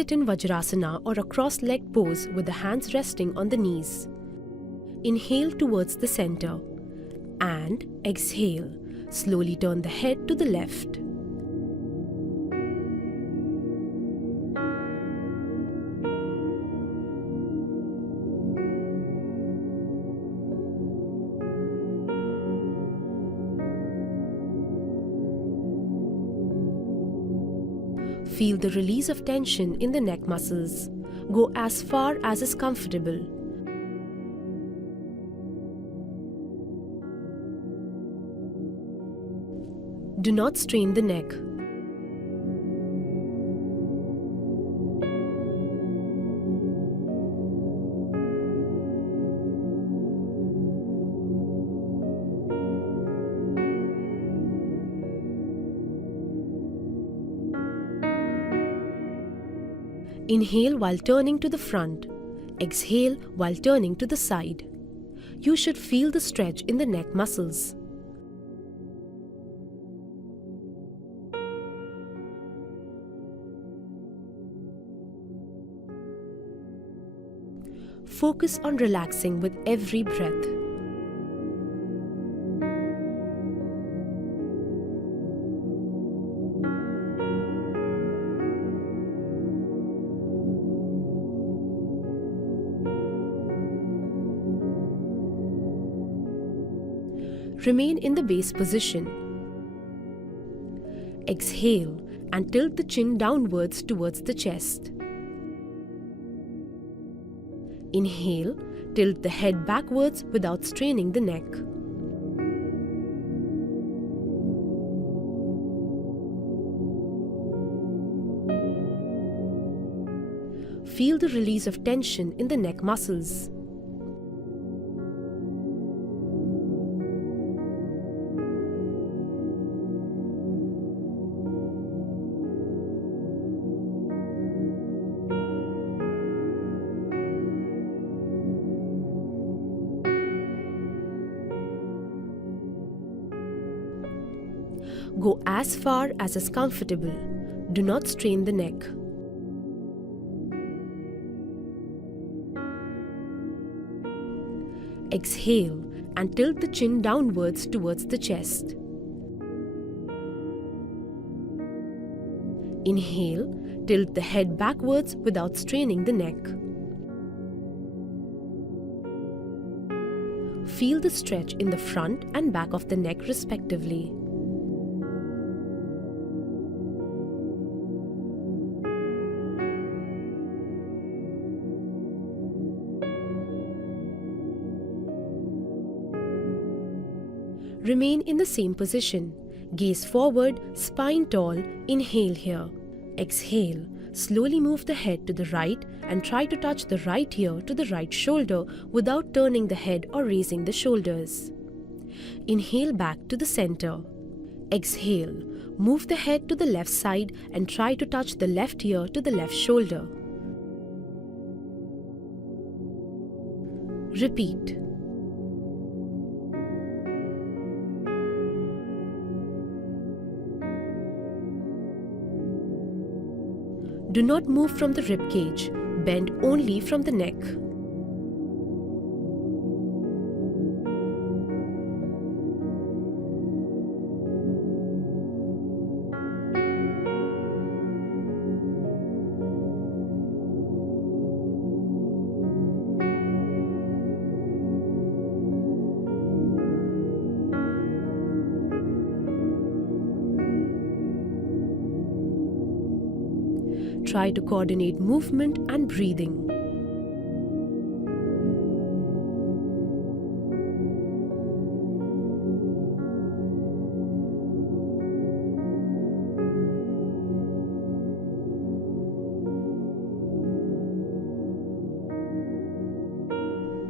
Sit in Vajrasana or a cross-legged pose with the hands resting on the knees. Inhale towards the center and exhale. Slowly turn the head to the left. Feel the release of tension in the neck muscles. Go as far as is comfortable. Do not strain the neck. Inhale while turning to the front. Exhale while turning to the side. You should feel the stretch in the neck muscles. Focus on relaxing with every breath. Remain in the base position. Exhale and tilt the chin downwards towards the chest. Inhale, tilt the head backwards without straining the neck. Feel the release of tension in the neck muscles. Go as far as is comfortable. Do not strain the neck. Exhale and tilt the chin downwards towards the chest. Inhale, tilt the head backwards without straining the neck. Feel the stretch in the front and back of the neck respectively. Remain in the same position. Gaze forward, spine tall. Inhale here. Exhale. Slowly move the head to the right and try to touch the right ear to the right shoulder without turning the head or raising the shoulders. Inhale back to the center. Exhale. Move the head to the left side and try to touch the left ear to the left shoulder. Repeat. Do not move from the rib cage. Bend only from the neck. Try to coordinate movement and breathing.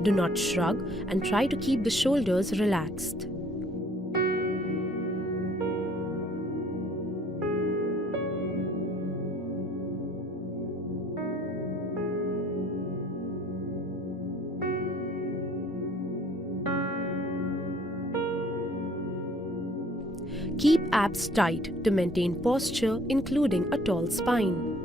Do not shrug and try to keep the shoulders relaxed. Keep abs tight to maintain posture, including a tall spine.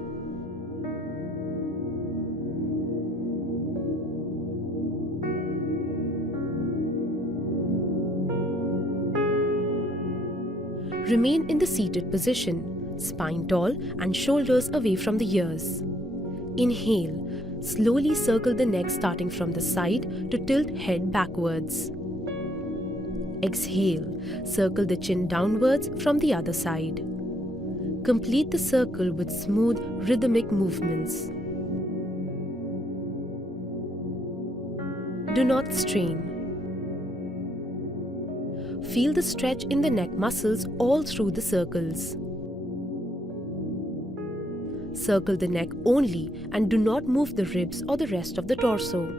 Remain in the seated position, spine tall and shoulders away from the ears. Inhale. Slowly circle the neck starting from the side to tilt head backwards. Exhale. Circle the chin downwards from the other side. Complete the circle with smooth, rhythmic movements. Do not strain. Feel the stretch in the neck muscles all through the circles. Circle the neck only and do not move the ribs or the rest of the torso.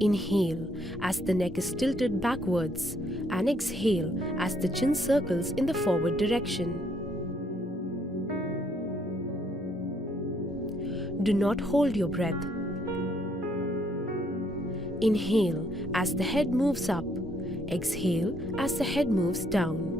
Inhale as the neck is tilted backwards and exhale as the chin circles in the forward direction. Do not hold your breath. Inhale as the head moves up. Exhale as the head moves down.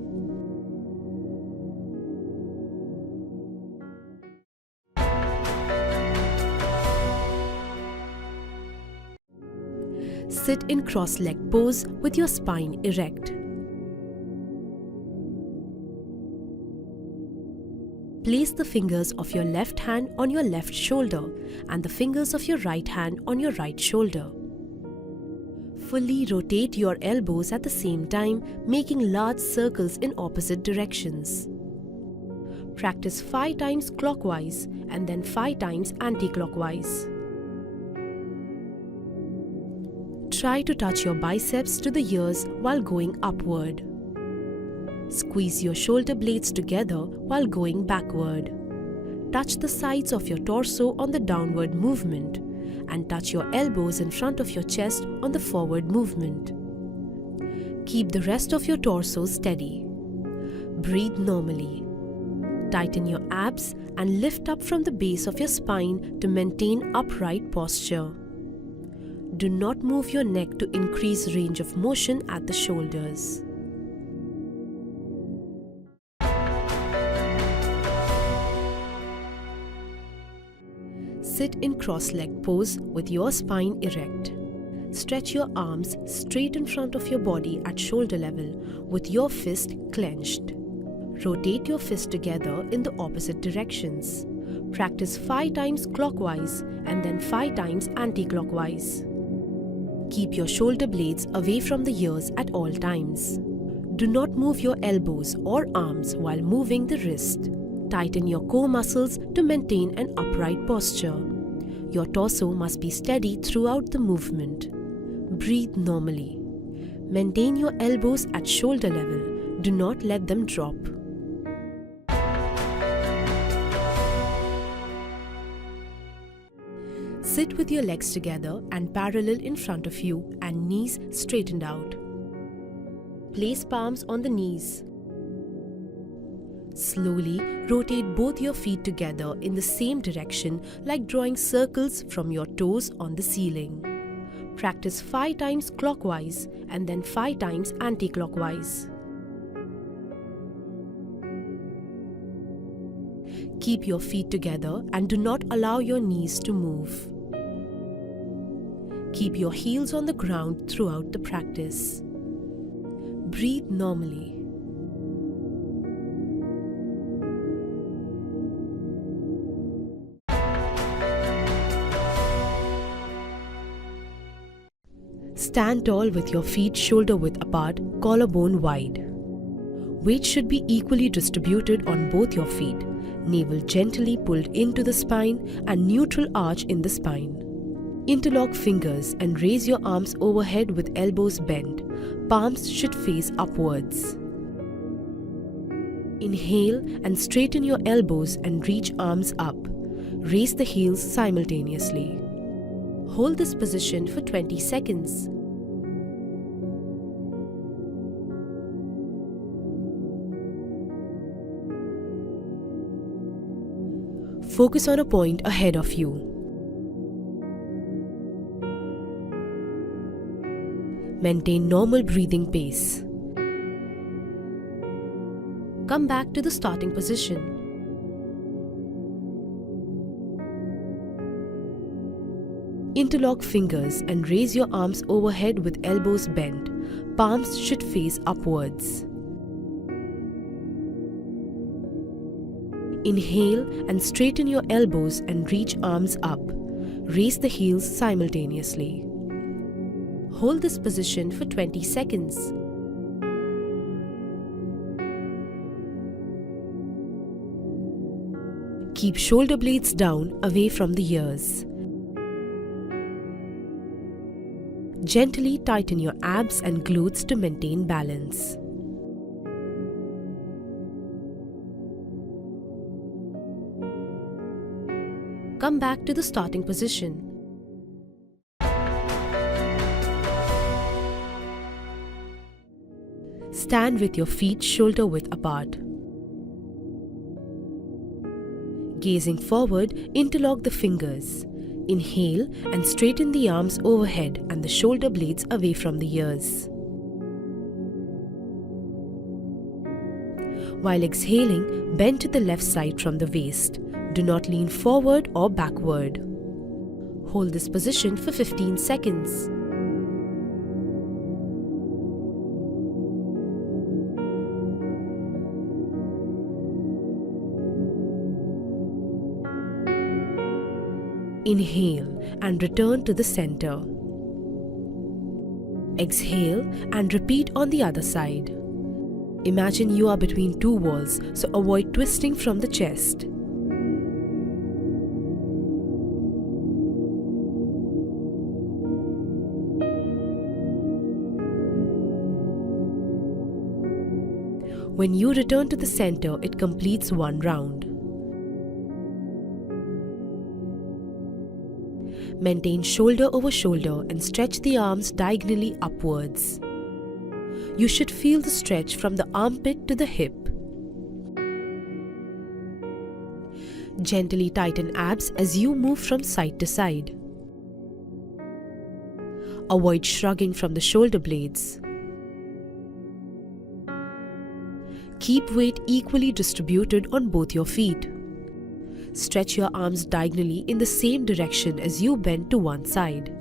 Sit in cross-legged pose with your spine erect. Place the fingers of your left hand on your left shoulder and the fingers of your right hand on your right shoulder. Fully rotate your elbows at the same time, making large circles in opposite directions. Practice 5 times clockwise and then 5 times anti-clockwise. Try to touch your biceps to the ears while going upward. Squeeze your shoulder blades together while going backward. Touch the sides of your torso on the downward movement and touch your elbows in front of your chest on the forward movement. Keep the rest of your torso steady. Breathe normally. Tighten your abs and lift up from the base of your spine to maintain upright posture. Do not move your neck to increase range of motion at the shoulders. Sit in cross-legged pose with your spine erect. Stretch your arms straight in front of your body at shoulder level with your fist clenched. Rotate your fist together in the opposite directions. Practice 5 times clockwise and then 5 times anti-clockwise. Keep your shoulder blades away from the ears at all times. Do not move your elbows or arms while moving the wrist. Tighten your core muscles to maintain an upright posture. Your torso must be steady throughout the movement. Breathe normally. Maintain your elbows at shoulder level. Do not let them drop. Sit with your legs together and parallel in front of you and knees straightened out. Place palms on the knees. Slowly rotate both your feet together in the same direction like drawing circles from your toes on the ceiling. Practice 5 times clockwise and then 5 times anti-clockwise. Keep your feet together and do not allow your knees to move. Keep your heels on the ground throughout the practice. Breathe normally. Stand tall with your feet shoulder width apart, collarbone wide. Weight should be equally distributed on both your feet. Navel gently pulled into the spine and neutral arch in the spine. Interlock fingers and raise your arms overhead with elbows bent. Palms should face upwards. Inhale and straighten your elbows and reach arms up. Raise the heels simultaneously. Hold this position for 20 seconds. Focus on a point ahead of you. Maintain normal breathing pace. Come back to the starting position. Interlock fingers and raise your arms overhead with elbows bent. Palms should face upwards. Inhale and straighten your elbows and reach arms up. Raise the heels simultaneously. Hold this position for 20 seconds. Keep shoulder blades down away from the ears. Gently tighten your abs and glutes to maintain balance. Come back to the starting position. Stand with your feet shoulder width apart. Gazing forward, interlock the fingers. Inhale and straighten the arms overhead and the shoulder blades away from the ears. While exhaling, bend to the left side from the waist. Do not lean forward or backward. Hold this position for 15 seconds. Inhale and return to the center. Exhale and repeat on the other side. Imagine you are between two walls, so avoid twisting from the chest. When you return to the center, it completes one round. Maintain shoulder over shoulder and stretch the arms diagonally upwards. You should feel the stretch from the armpit to the hip. Gently tighten abs as you move from side to side. Avoid shrugging from the shoulder blades. Keep weight equally distributed on both your feet. Stretch your arms diagonally in the same direction as you bend to one side.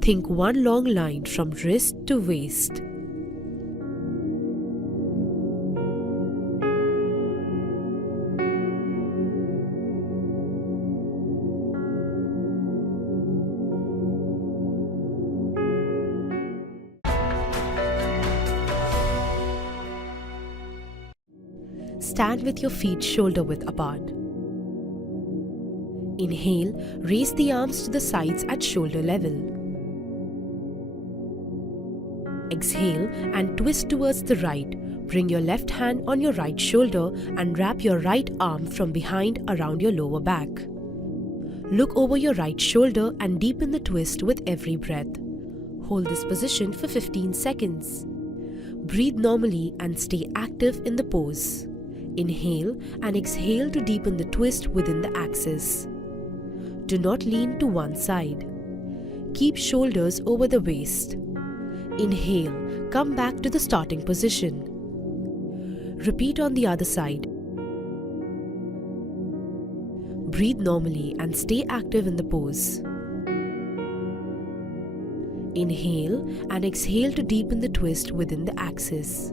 Think one long line from wrist to waist. Stand with your feet shoulder width apart. Inhale, raise the arms to the sides at shoulder level. Exhale and twist towards the right. Bring your left hand on your right shoulder and wrap your right arm from behind around your lower back. Look over your right shoulder and deepen the twist with every breath. Hold this position for 15 seconds. Breathe normally and stay active in the pose. Inhale and exhale to deepen the twist within the axis. Do not lean to one side. Keep shoulders over the waist. Inhale, come back to the starting position. Repeat on the other side. Breathe normally and stay active in the pose. Inhale and exhale to deepen the twist within the axis.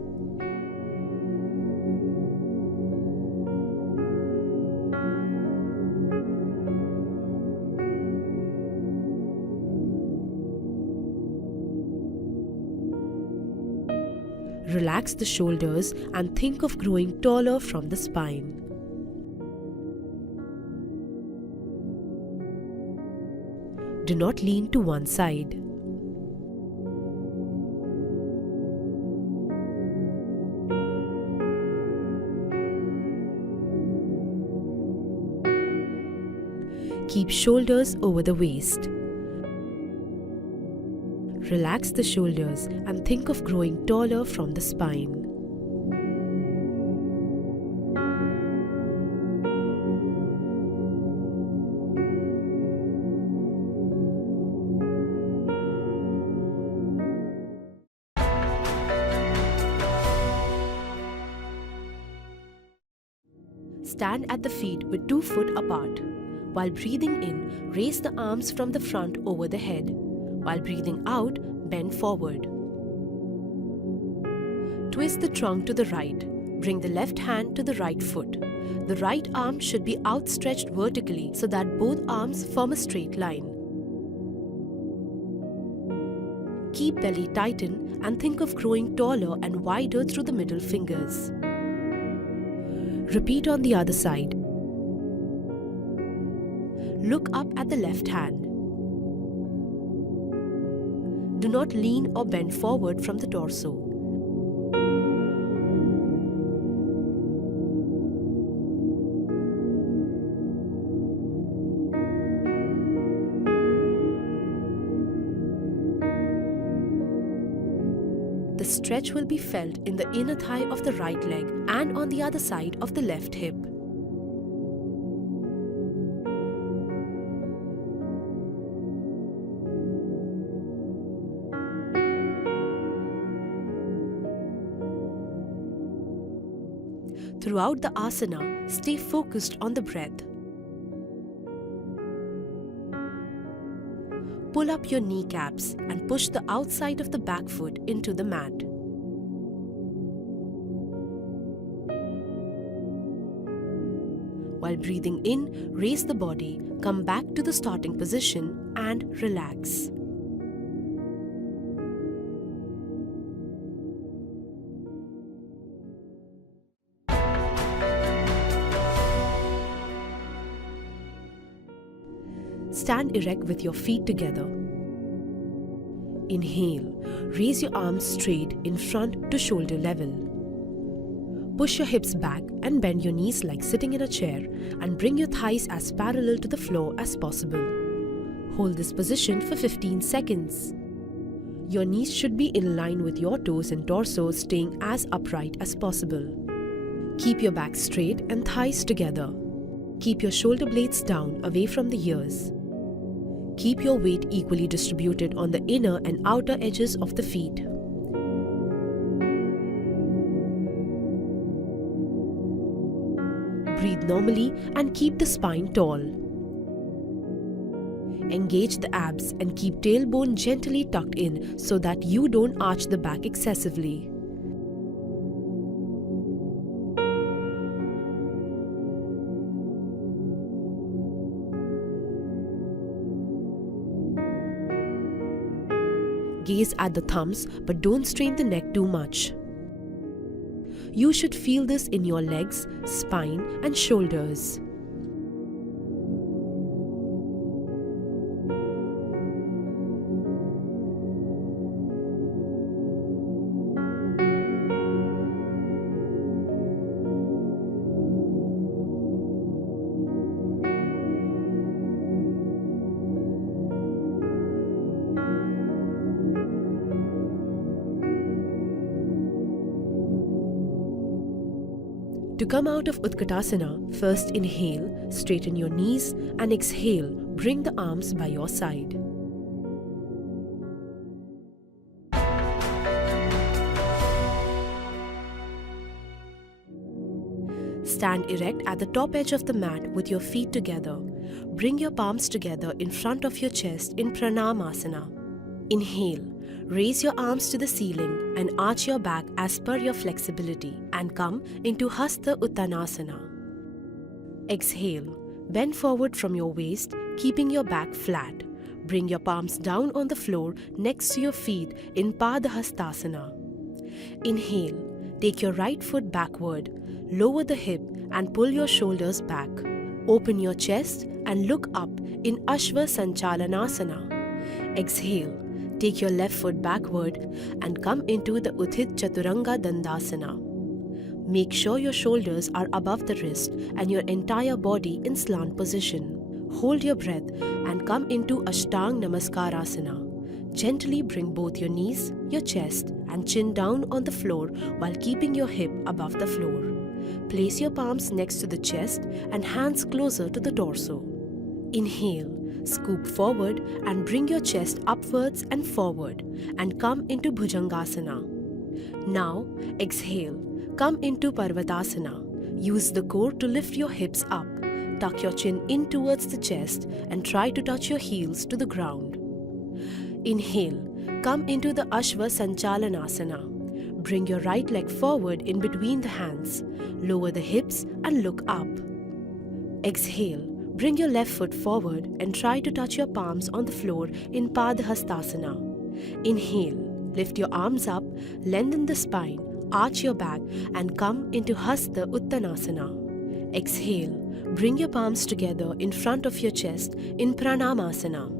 Relax the shoulders and think of growing taller from the spine. Do not lean to one side. Keep shoulders over the waist. Relax the shoulders and think of growing taller from the spine. Stand at the feet with 2 feet apart. While breathing in, raise the arms from the front over the head. While breathing out, bend forward. Twist the trunk to the right. Bring the left hand to the right foot. The right arm should be outstretched vertically so that both arms form a straight line. Keep belly tighten and think of growing taller and wider through the middle fingers. Repeat on the other side. Look up at the left hand. Do not lean or bend forward from the torso. The stretch will be felt in the inner thigh of the right leg and on the other side of the left hip. Throughout the asana, stay focused on the breath. Pull up your kneecaps and push the outside of the back foot into the mat. While breathing in, raise the body, come back to the starting position and relax. Stand erect with your feet together. Inhale, raise your arms straight in front to shoulder level. Push your hips back and bend your knees like sitting in a chair and bring your thighs as parallel to the floor as possible. Hold this position for 15 seconds. Your knees should be in line with your toes and torso, staying as upright as possible. Keep your back straight and thighs together. Keep your shoulder blades down away from the ears. Keep your weight equally distributed on the inner and outer edges of the feet. Breathe normally and keep the spine tall. Engage the abs and keep tailbone gently tucked in so that you don't arch the back excessively. Gaze at the thumbs, but don't strain the neck too much. You should feel this in your legs, spine, and shoulders. To come out of Utkatasana, first inhale, straighten your knees, and exhale, bring the arms by your side. Stand erect at the top edge of the mat with your feet together. Bring your palms together in front of your chest in Pranamasana. Inhale. Raise your arms to the ceiling and arch your back as per your flexibility and come into Hasta Uttanasana. Exhale. Bend forward from your waist, keeping your back flat. Bring your palms down on the floor next to your feet in Padahastasana. Inhale. Take your right foot backward, lower the hip and pull your shoulders back. Open your chest and look up in Ashva Sanchalanasana. Exhale. Take your left foot backward and come into the Uthit Chaturanga Dandasana. Make sure your shoulders are above the wrist and your entire body in slant position. Hold your breath and come into Ashtang Namaskarasana. Gently bring both your knees, your chest and chin down on the floor while keeping your hip above the floor. Place your palms next to the chest and hands closer to the torso. Inhale. Scoop forward and bring your chest upwards and forward and come into Bhujangasana. Now, exhale. Come into Parvatasana. Use the core to lift your hips up. Tuck your chin in towards the chest and try to touch your heels to the ground. Inhale. Come into the Ashva Sanchalanasana. Bring your right leg forward in between the hands. Lower the hips and look up. Exhale. Bring your left foot forward and try to touch your palms on the floor in Padhastasana. Inhale. Lift your arms up, lengthen the spine, arch your back and come into Hasta Uttanasana. Exhale. Bring your palms together in front of your chest in Pranamasana.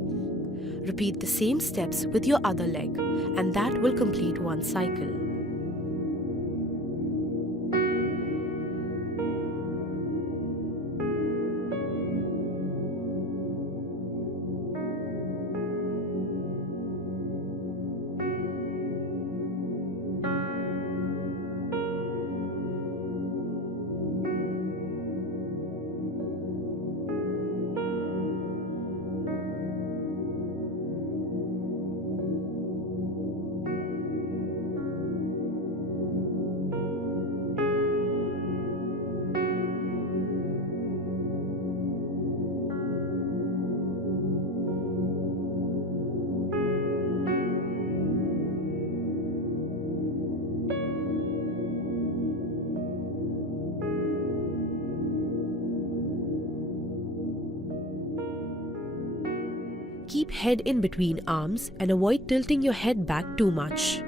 Repeat the same steps with your other leg, and that will complete one cycle. Keep head in between arms and avoid tilting your head back too much.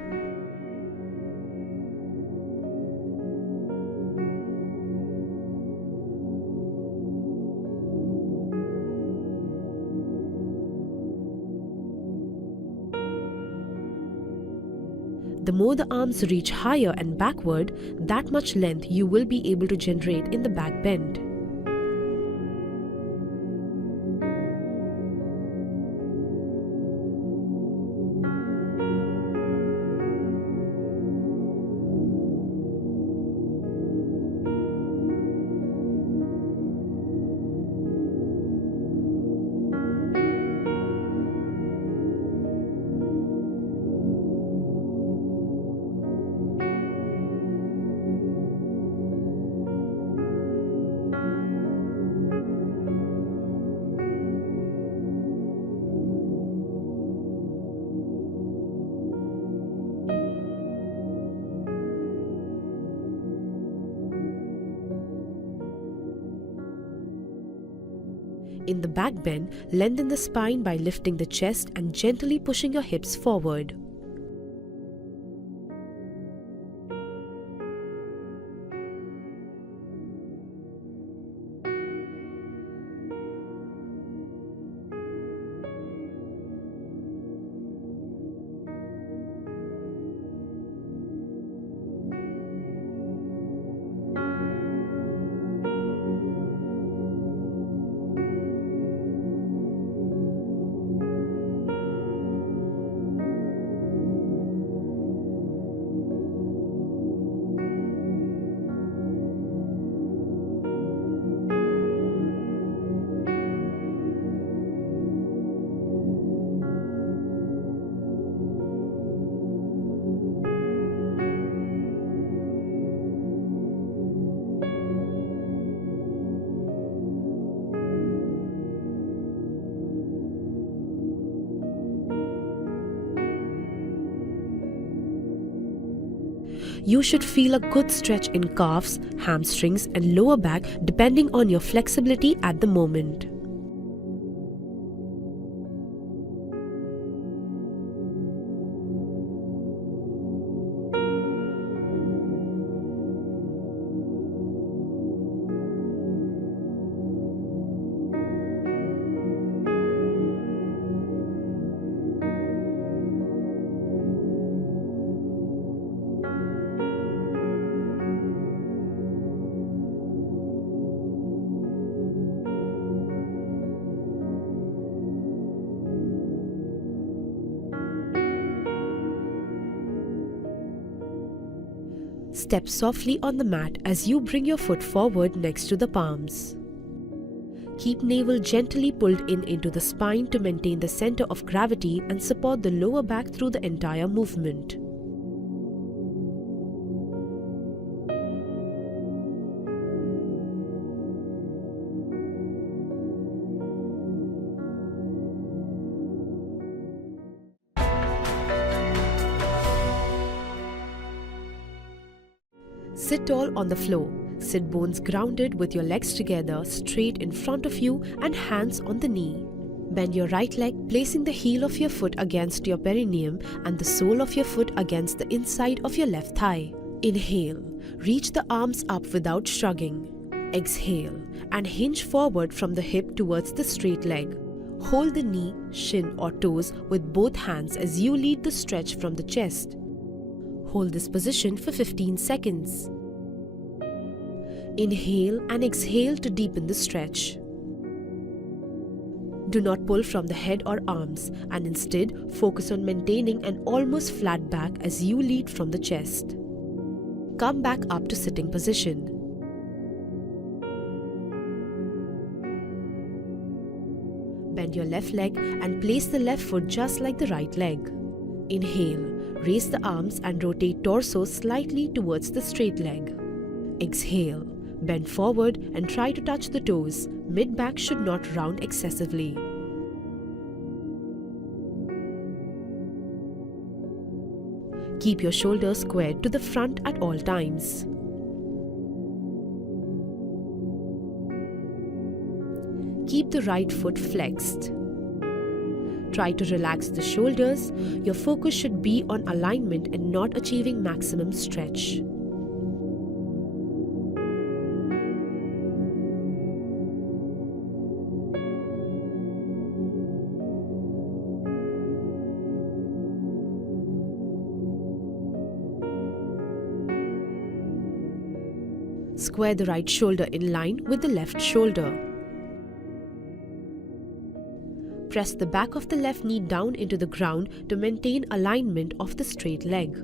The more the arms reach higher and backward, that much length you will be able to generate in the back bend. In the back bend, lengthen the spine by lifting the chest and gently pushing your hips forward. You should feel a good stretch in calves, hamstrings and lower back depending on your flexibility at the moment. Step softly on the mat as you bring your foot forward next to the palms. Keep navel gently pulled in into the spine to maintain the center of gravity and support the lower back through the entire movement. Sit tall on the floor. Sit bones grounded with your legs together straight in front of you and hands on the knee. Bend your right leg, placing the heel of your foot against your perineum and the sole of your foot against the inside of your left thigh. Inhale, reach the arms up without shrugging. Exhale and hinge forward from the hip towards the straight leg. Hold the knee, shin or toes with both hands as you lead the stretch from the chest. Hold this position for 15 seconds. Inhale and exhale to deepen the stretch. Do not pull from the head or arms and instead focus on maintaining an almost flat back as you lead from the chest. Come back up to sitting position. Bend your left leg and place the left foot just like the right leg. Inhale, raise the arms and rotate torso slightly towards the straight leg. Exhale, bend forward and try to touch the toes. Mid-back should not round excessively. Keep your shoulders squared to the front at all times. Keep the right foot flexed. Try to relax the shoulders. Your focus should be on alignment and not achieving maximum stretch. Square the right shoulder in line with the left shoulder. Press the back of the left knee down into the ground to maintain alignment of the straight leg.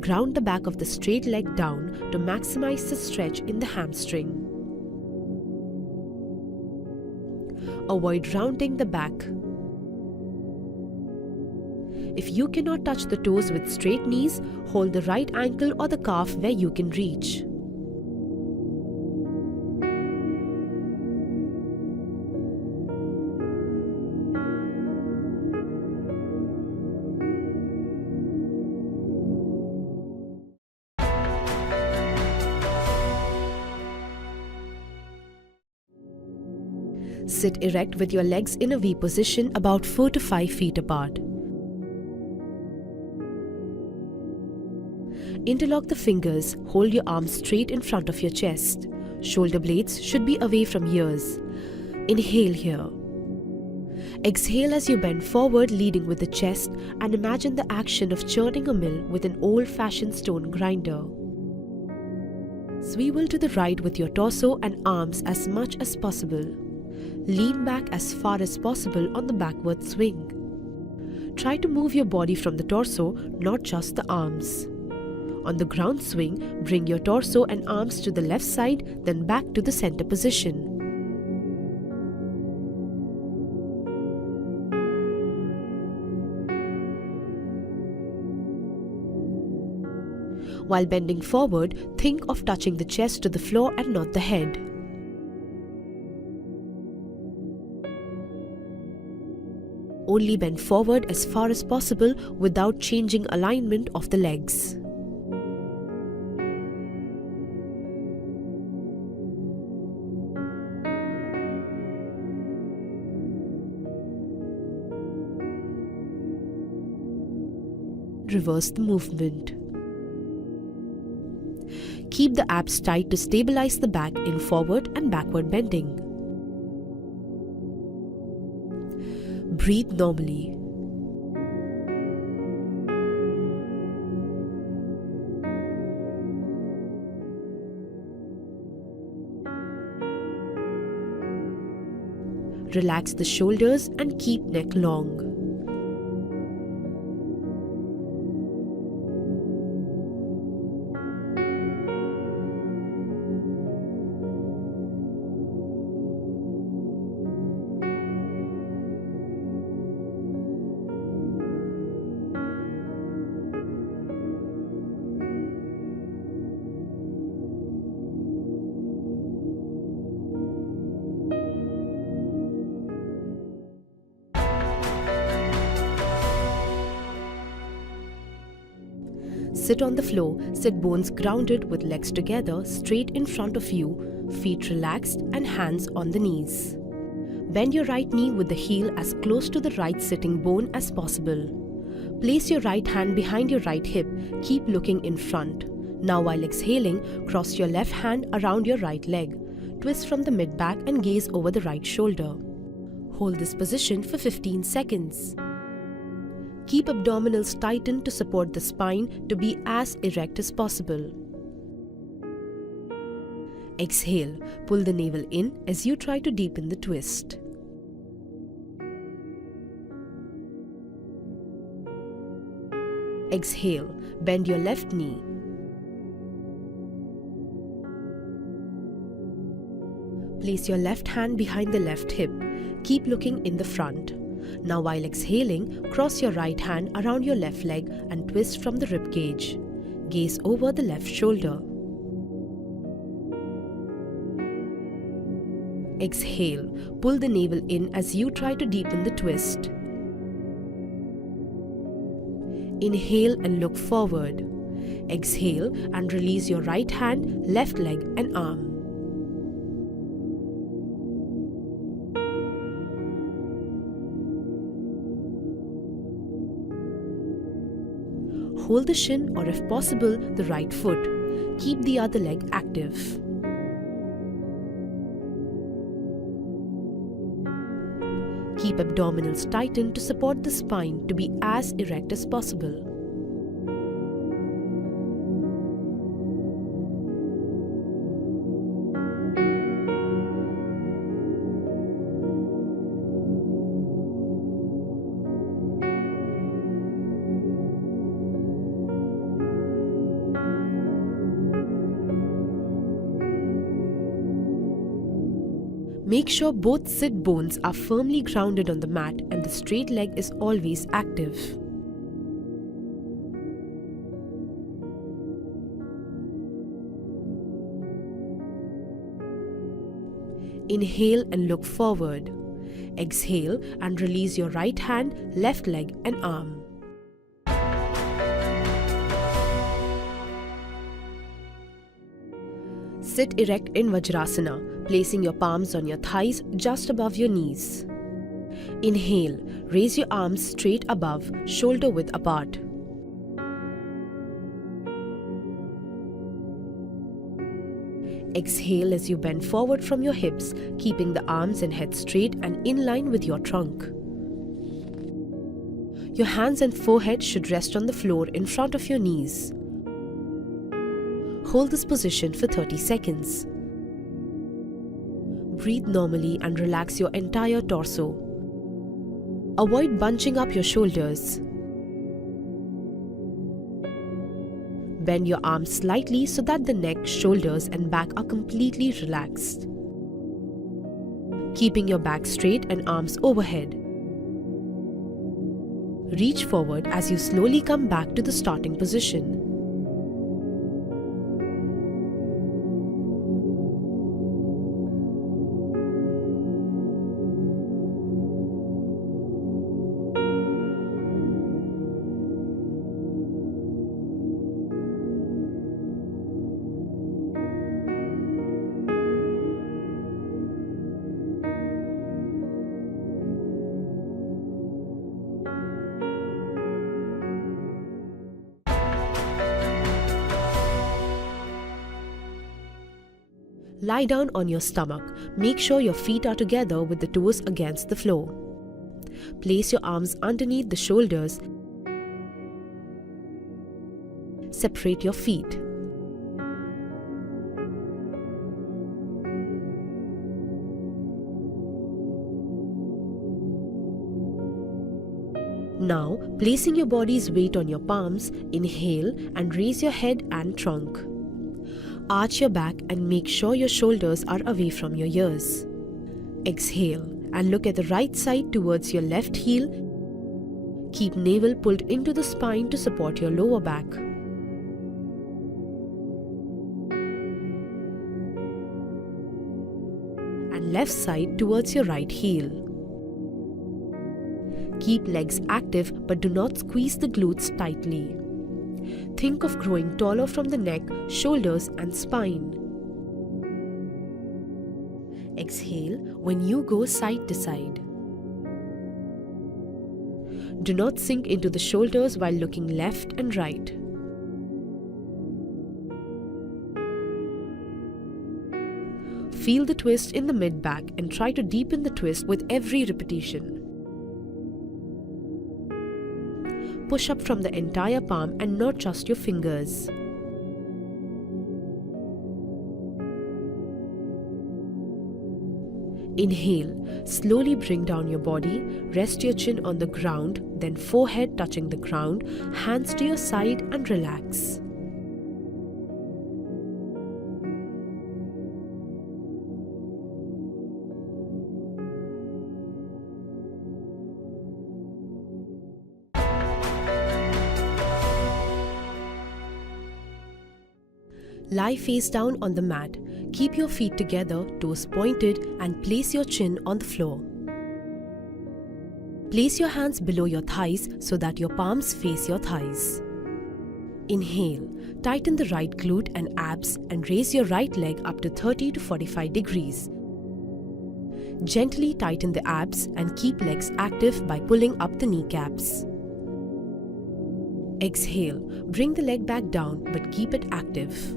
Ground the back of the straight leg down to maximize the stretch in the hamstring. Avoid rounding the back. If you cannot touch the toes with straight knees, hold the right ankle or the calf where you can reach. Sit erect with your legs in a V position about 4 to 5 feet apart. Interlock the fingers, hold your arms straight in front of your chest. Shoulder blades should be away from ears. Inhale here. Exhale as you bend forward, leading with the chest, and imagine the action of churning a mill with an old-fashioned stone grinder. Swivel to the right with your torso and arms as much as possible. Lean back as far as possible on the backward swing. Try to move your body from the torso, not just the arms. On the ground swing, bring your torso and arms to the left side, then back to the center position. While bending forward, think of touching the chest to the floor and not the head. Only bend forward as far as possible without changing alignment of the legs. Reverse the movement. Keep the abs tight to stabilize the back in forward and backward bending. Breathe normally. Relax the shoulders and keep neck long. sit on the floor, sit bones grounded with legs together straight in front of you, feet relaxed and hands on the knees. Bend your right knee with the heel as close to the right sitting bone as possible. Place your right hand behind your right hip, keep looking in front. Now while exhaling, cross your left hand around your right leg. Twist from the mid-back and gaze over the right shoulder. Hold this position for 15 seconds. Keep abdominals tightened to support the spine to be as erect as possible. Exhale, pull the navel in as you try to deepen the twist. Exhale, bend your left knee. Place your left hand behind the left hip. Keep looking in the front. Now while exhaling, cross your right hand around your left leg and twist from the rib cage. Gaze over the left shoulder. Exhale, pull the navel in as you try to deepen the twist. Inhale and look forward. Exhale and release your right hand, left leg and arm. Hold the shin or if possible, the right foot. Keep the other leg active. Keep abdominals tightened to support the spine to be as erect as possible. Make sure both sit bones are firmly grounded on the mat and the straight leg is always active. Inhale and look forward. Exhale and release your right hand, left leg and arm. Sit erect in Vajrasana, placing your palms on your thighs just above your knees. Inhale, raise your arms straight above, shoulder width apart. Exhale as you bend forward from your hips, keeping the arms and head straight and in line with your trunk. Your hands and forehead should rest on the floor in front of your knees. Hold this position for 30 seconds. Breathe normally and relax your entire torso. Avoid bunching up your shoulders. Bend your arms slightly so that the neck, shoulders and back are completely relaxed. Keeping your back straight and arms overhead. Reach forward as you slowly come back to the starting position. Lie down on your stomach. Make sure your feet are together with the toes against the floor. Place your arms underneath the shoulders. Separate your feet. Now, placing your body's weight on your palms, inhale and raise your head and trunk. Arch your back and make sure your shoulders are away from your ears. Exhale and look at the right side towards your left heel. Keep navel pulled into the spine to support your lower back. And left side towards your right heel. Keep legs active but do not squeeze the glutes tightly. Think of growing taller from the neck, shoulders and spine. Exhale when you go side to side. Do not sink into the shoulders while looking left and right. Feel the twist in the mid-back and try to deepen the twist with every repetition. Push up from the entire palm and not just your fingers. Inhale, slowly bring down your body, rest your chin on the ground, then forehead touching the ground, hands to your side and relax. Lie face down on the mat. Keep your feet together, toes pointed, and place your chin on the floor. Place your hands below your thighs so that your palms face your thighs. Inhale, tighten the right glute and abs and raise your right leg up to 30 to 45 degrees. Gently tighten the abs and keep legs active by pulling up the kneecaps. Exhale, bring the leg back down but keep it active.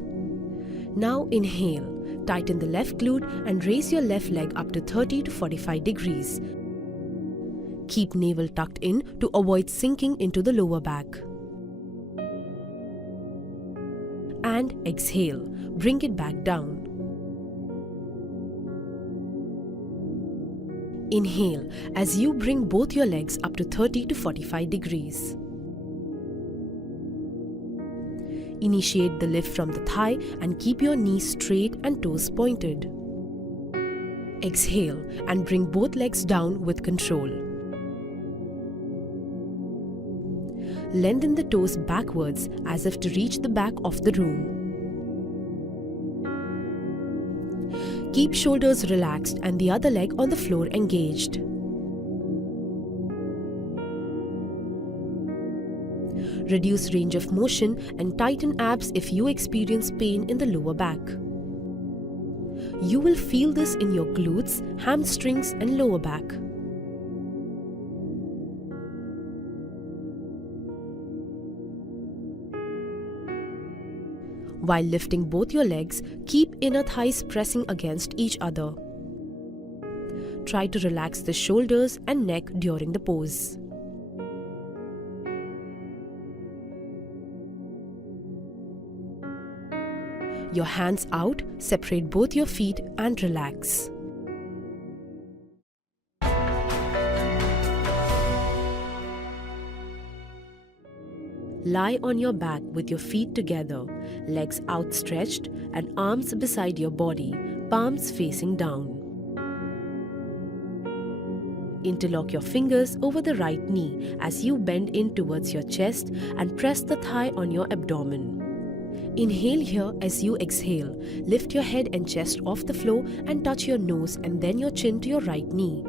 Now inhale, tighten the left glute and raise your left leg up to 30 to 45 degrees. Keep navel tucked in to avoid sinking into the lower back. And exhale, bring it back down. Inhale as you bring both your legs up to 30 to 45 degrees. Initiate the lift from the thigh and keep your knees straight and toes pointed. Exhale and bring both legs down with control. Lengthen the toes backwards as if to reach the back of the room. Keep shoulders relaxed and the other leg on the floor engaged. Reduce range of motion and tighten abs if you experience pain in the lower back. You will feel this in your glutes, hamstrings and lower back. While lifting both your legs, keep inner thighs pressing against each other. Try to relax the shoulders and neck during the pose. Your hands out, separate both your feet and relax. Lie on your back with your feet together, legs outstretched and arms beside your body, palms facing down. Interlock your fingers over the right knee as you bend in towards your chest and press the thigh on your abdomen. Inhale here as you exhale. Lift your head and chest off the floor and touch your nose and then your chin to your right knee.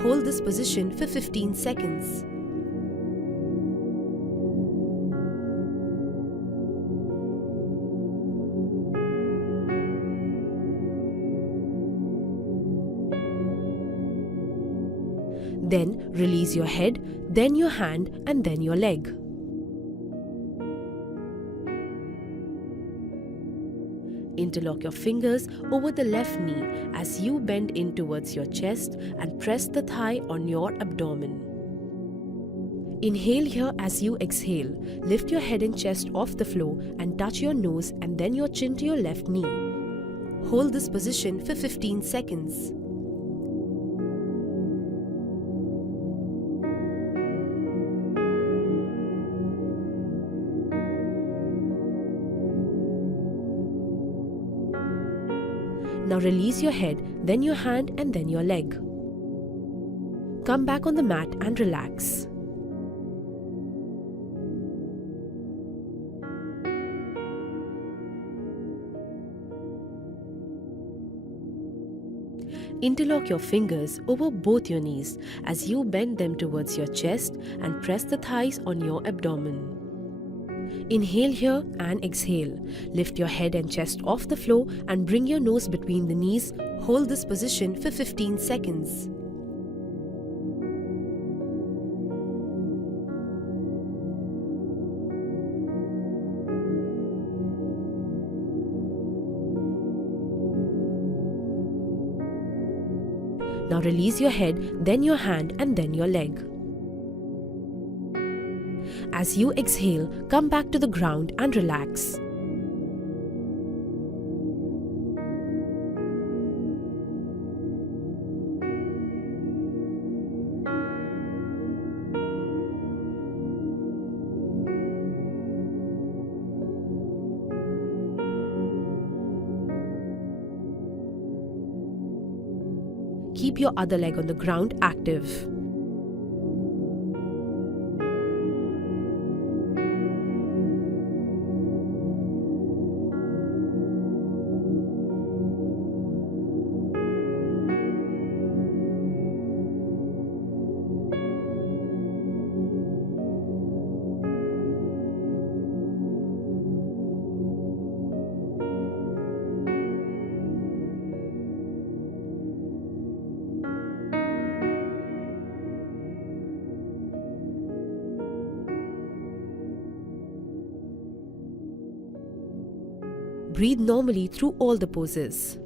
Hold this position for 15 seconds. Then release your head, then your hand and then your leg. Interlock your fingers over the left knee as you bend in towards your chest and press the thigh on your abdomen. Inhale here as you exhale. Lift your head and chest off the floor and touch your nose and then your chin to your left knee. Hold this position for 15 seconds. Now release your head, then your hand and then your leg. Come back on the mat and relax. Interlock your fingers over both your knees as you bend them towards your chest and press the thighs on your abdomen. Inhale here and exhale. Lift your head and chest off the floor and bring your nose between the knees. Hold this position for 15 seconds. Now release your head, then your hand and then your leg. As you exhale, come back to the ground and relax. Keep your other leg on the ground active. Breathe normally through all the poses.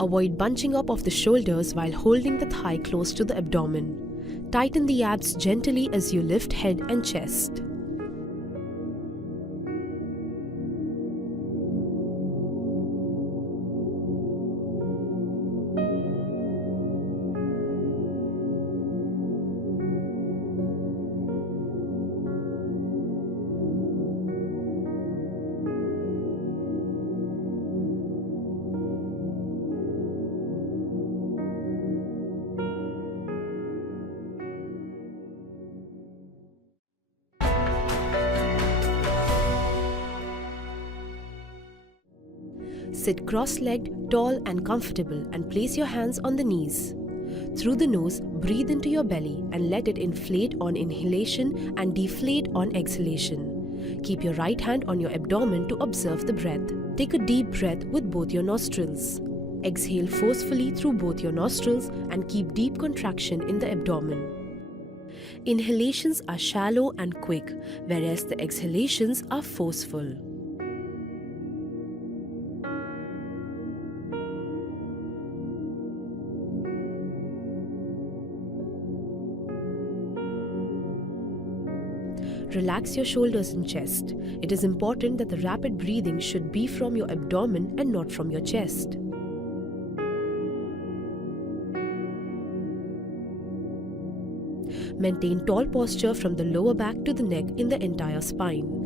Avoid bunching up of the shoulders while holding the thigh close to the abdomen. Tighten the abs gently as you lift head and chest. Sit cross-legged, tall and comfortable and place your hands on the knees. Through the nose, breathe into your belly and let it inflate on inhalation and deflate on exhalation. Keep your right hand on your abdomen to observe the breath. Take a deep breath with both your nostrils. Exhale forcefully through both your nostrils and keep deep contraction in the abdomen. Inhalations are shallow and quick, whereas the exhalations are forceful. Relax your shoulders and chest. It is important that the rapid breathing should be from your abdomen and not from your chest. Maintain tall posture from the lower back to the neck in the entire spine.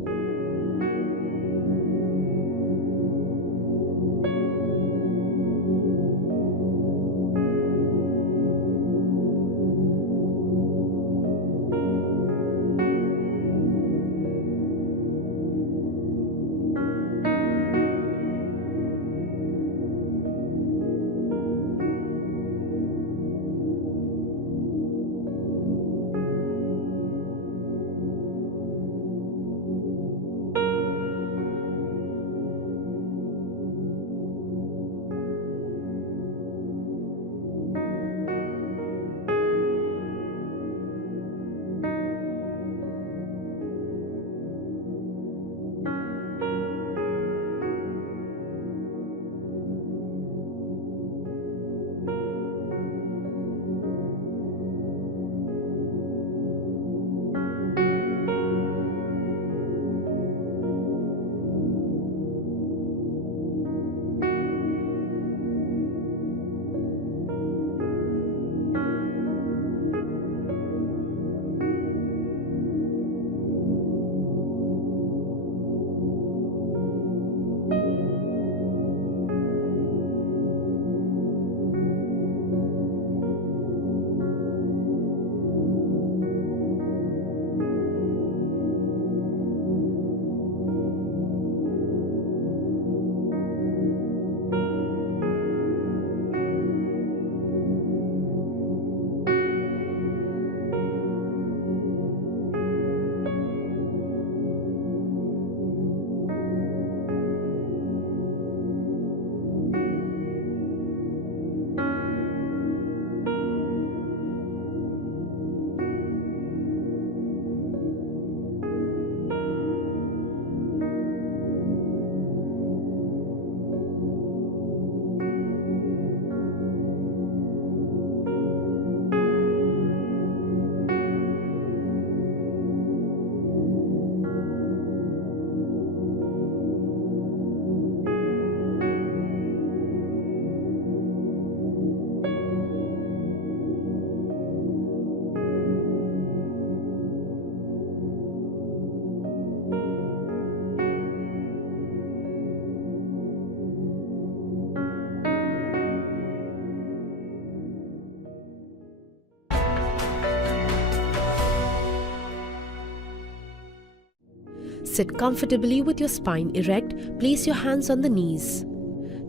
Sit comfortably with your spine erect. Place your hands on the knees.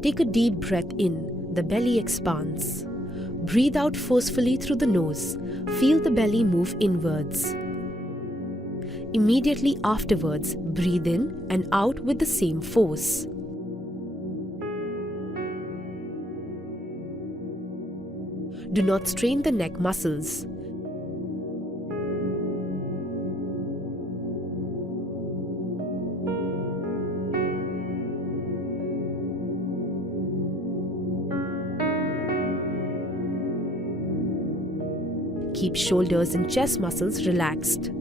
Take a deep breath in. The belly expands. Breathe out forcefully through the nose. Feel the belly move inwards. Immediately afterwards, breathe in and out with the same force. Do not strain the neck muscles. Keep shoulders and chest muscles relaxed.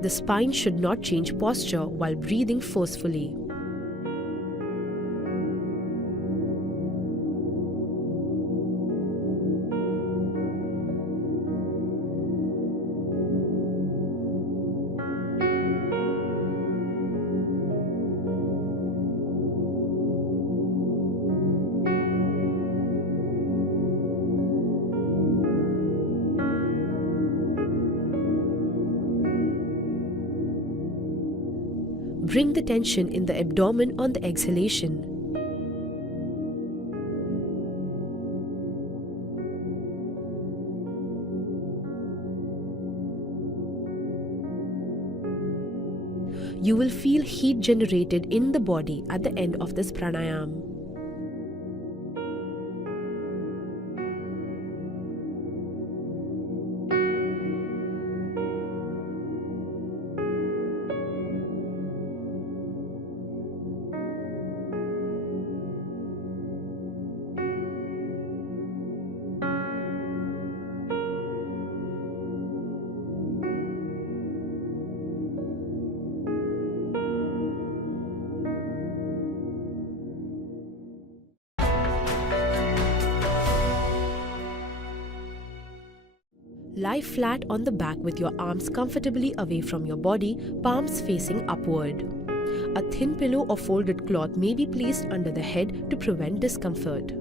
The spine should not change posture while breathing forcefully. Bring the tension in the abdomen on the exhalation. You will feel heat generated in the body at the end of this pranayama. Lie flat on the back with your arms comfortably away from your body, palms facing upward. A thin pillow or folded cloth may be placed under the head to prevent discomfort.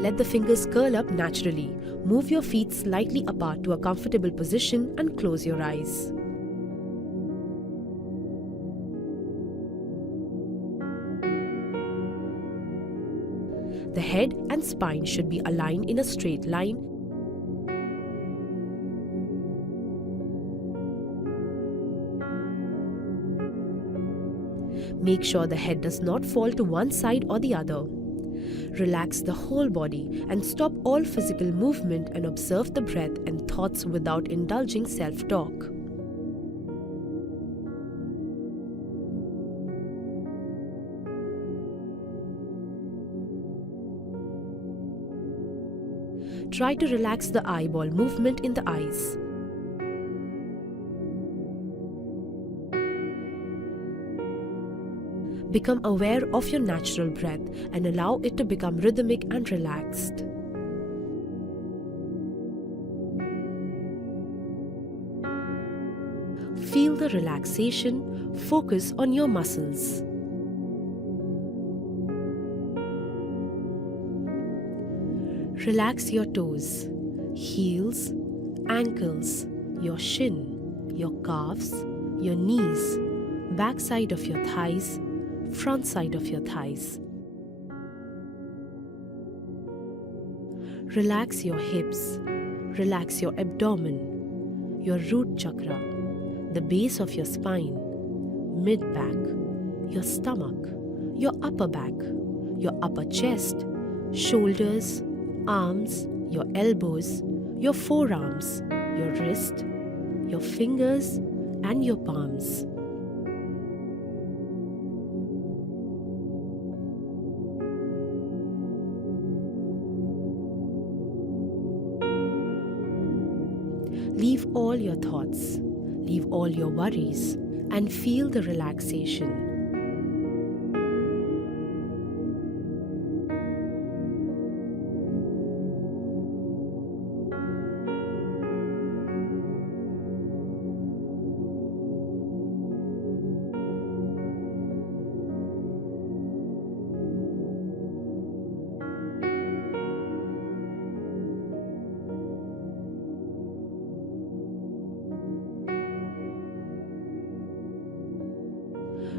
Let the fingers curl up naturally. Move your feet slightly apart to a comfortable position and close your eyes. The head and spine should be aligned in a straight line. Make sure the head does not fall to one side or the other. Relax the whole body and stop all physical movement and observe the breath and thoughts without indulging self-talk. Try to relax the eyeball movement in the eyes. Become aware of your natural breath and allow it to become rhythmic and relaxed. Feel the relaxation. Focus on your muscles. Relax your toes, heels, ankles, your shin, your calves, your knees, back side of your thighs, front side of your thighs. Relax your hips, relax your abdomen, your root chakra, the base of your spine, mid-back, your stomach, your upper back, your upper chest, shoulders, arms, your elbows, your forearms, your wrist, your fingers and your palms. Leave all your thoughts, leave all your worries, and feel the relaxation.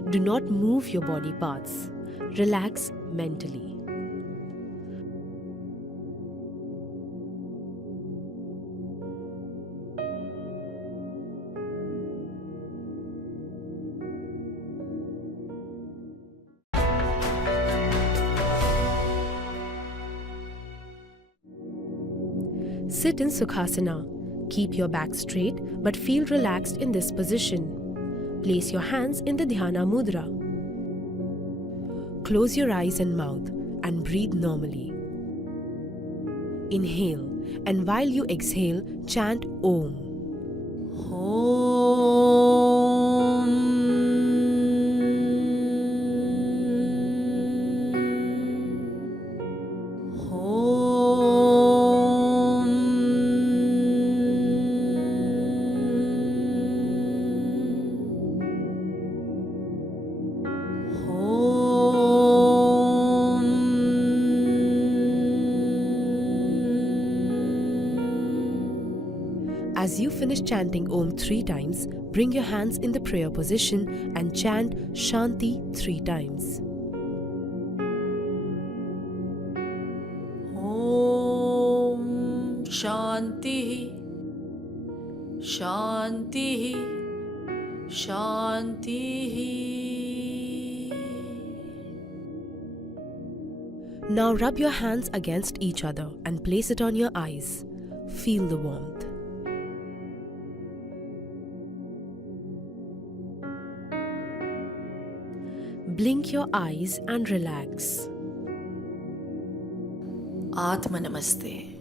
Do not move your body parts. Relax mentally. Sit in Sukhasana. Keep your back straight but feel relaxed in this position. Place your hands in the Dhyana Mudra. Close your eyes and mouth and breathe normally. Inhale, and while you exhale, chant Om. As you finish chanting Om 3 times, bring your hands in the prayer position and chant Shanti 3 times. Om Shanti Shanti Shanti. Now rub your hands against each other and place it on your eyes. Feel the warmth. Blink your eyes and relax. Atma Namaste.